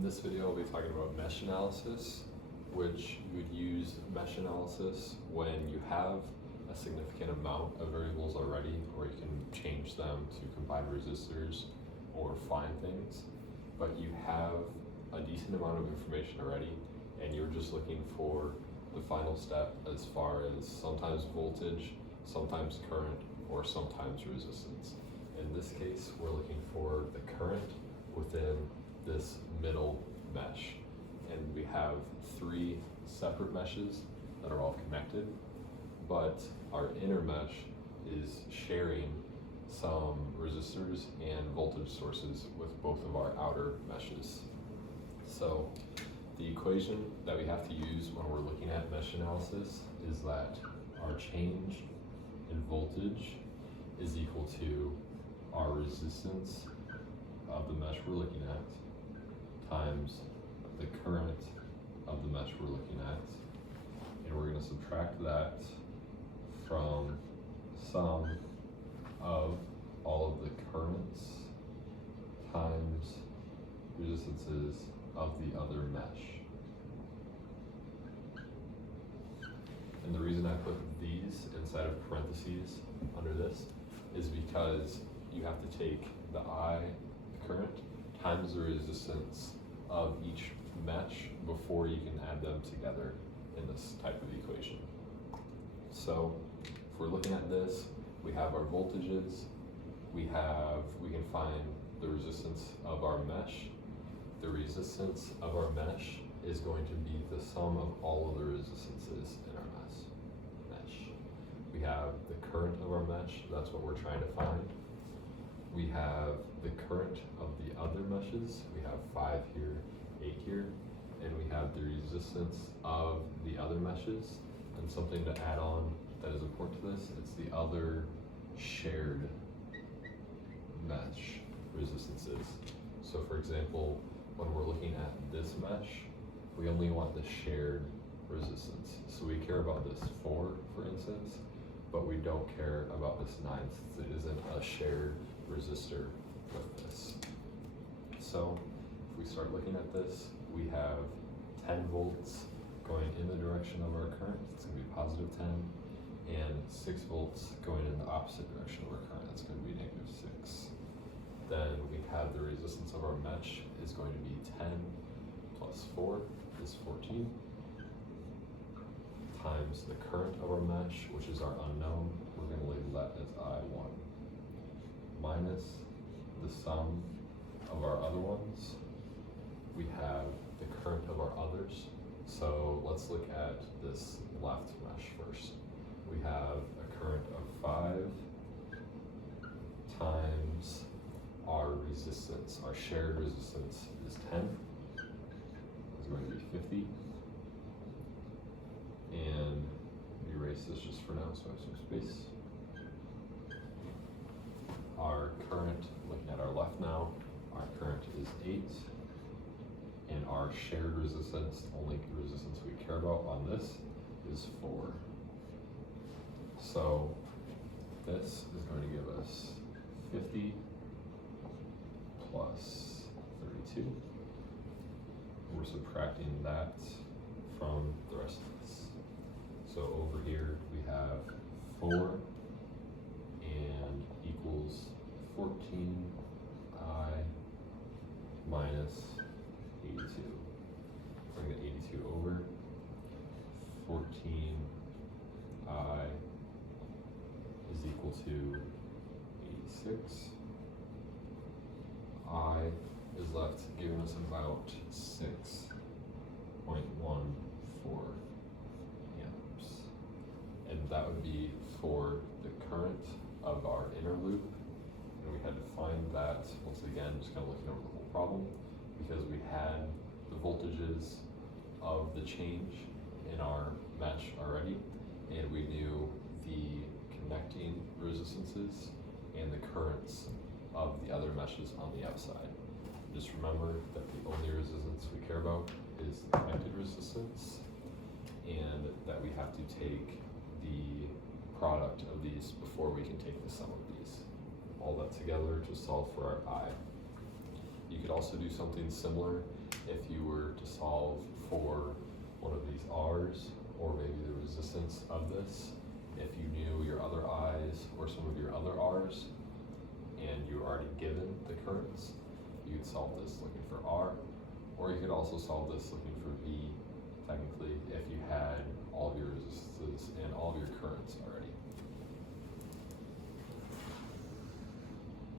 In this video, I'll be talking about mesh analysis, which you would use mesh analysis when you have a significant amount of variables already, or you can change them to combine resistors or find things, but you have a decent amount of information already, and you're just looking for the final step as far as sometimes voltage, sometimes current, or sometimes resistance. In this case, we're looking for the current within this middle mesh. And we have three separate meshes that are all connected, but our inner mesh is sharing some resistors and voltage sources with both of our outer meshes. So the equation that we have to use when we're looking at mesh analysis is that our change in voltage is equal to our resistance of the mesh we're looking at times the current of the mesh we're looking at, and we're going to subtract that from sum of all of the currents times resistances of the other mesh. And the reason I put these inside of parentheses under this is because you have to take the I, the current, times the resistance of each mesh before you can add them together in this type of equation. So if we're looking at this, we have our voltages, we can find the resistance of our mesh. The resistance of our mesh is going to be the sum of all of the resistances in our mesh. We have the current of our mesh, that's what we're trying to find. We have the current of the other meshes. We have 5 here, 8 here, and we have the resistance of the other meshes. And something to add on that is important to this, it's the other shared mesh resistances. So for example, when we're looking at this mesh, we only want the shared resistance. So we care about this 4, for instance, but we don't care about this 9 since it isn't a shared resistor with this. So if we start looking at this, we have 10 volts going in the direction of our current, it's going to be positive 10, and 6 volts going in the opposite direction of our current, that's going to be negative 6. Then we have the resistance of our mesh is going to be 10 plus 4 is 14, times the current of our mesh, which is our unknown, we're going to label that as I1, minus the sum of our other ones. We have the current of our others. So let's look at this left mesh first. We have a current of 5 times our resistance. Our shared resistance is 10. It's going to be 50. And erase this just for now so I have some space. Our current, looking at our left now, our current is 8. And our shared resistance, only resistance we care about on this, is 4. So this is going to give us 50 plus 32. We're subtracting that from the rest of this. So over here we have 4 and equals 14I minus 82. Bring the 82 over. 14I is equal to 86. I is left giving us about 6.14 amps. And that would be for the current of our inner loop. And we had to find that, once again, just kind of looking over the whole problem, because we had the voltages of the change in our mesh already, and we knew the connecting resistances and the currents of the other meshes on the outside. Just remember that the only resistance we care about is the connected resistance, and that we have to take the product of these before we can take the sum of these. All that together to solve for our I. You could also do something similar if you were to solve for one of these R's, or maybe the resistance of this. If you knew your other I's or some of your other R's, and you were already given the currents, you could solve this looking for R, or you could also solve this looking for V, technically, if you had